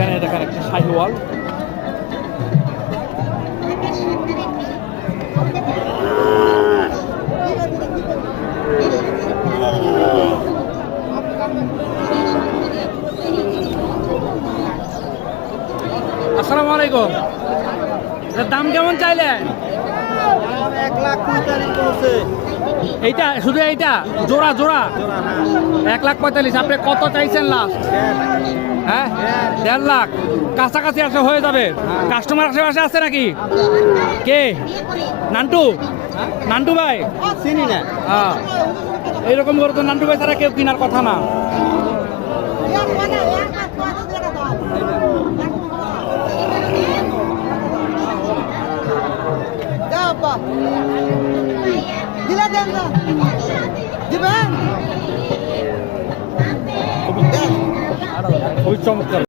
এখানে দেখেন একটা শাহিওয়াল। আসসালামু আলাইকুম। এটার দাম কেমন চাইলেন? 1,45,000 এইটা শুধু এইটা জোড়া জোড়া 1,45,000। আপনি কত চাইছেন লাস্ট? হ্যাঁ 1.5 লাখ কাছাকাছি আসে হয়ে যাবে। কাস্টমার আশেপাশে আছে নাকি? কে? নান্টু? নান্টু ভাই চিনি না। হ্যাঁ, এইরকম করে তো নান্টু ভাই ছাড়া কেউ কেনার কথা না। দিবেন খুবই চমৎকার।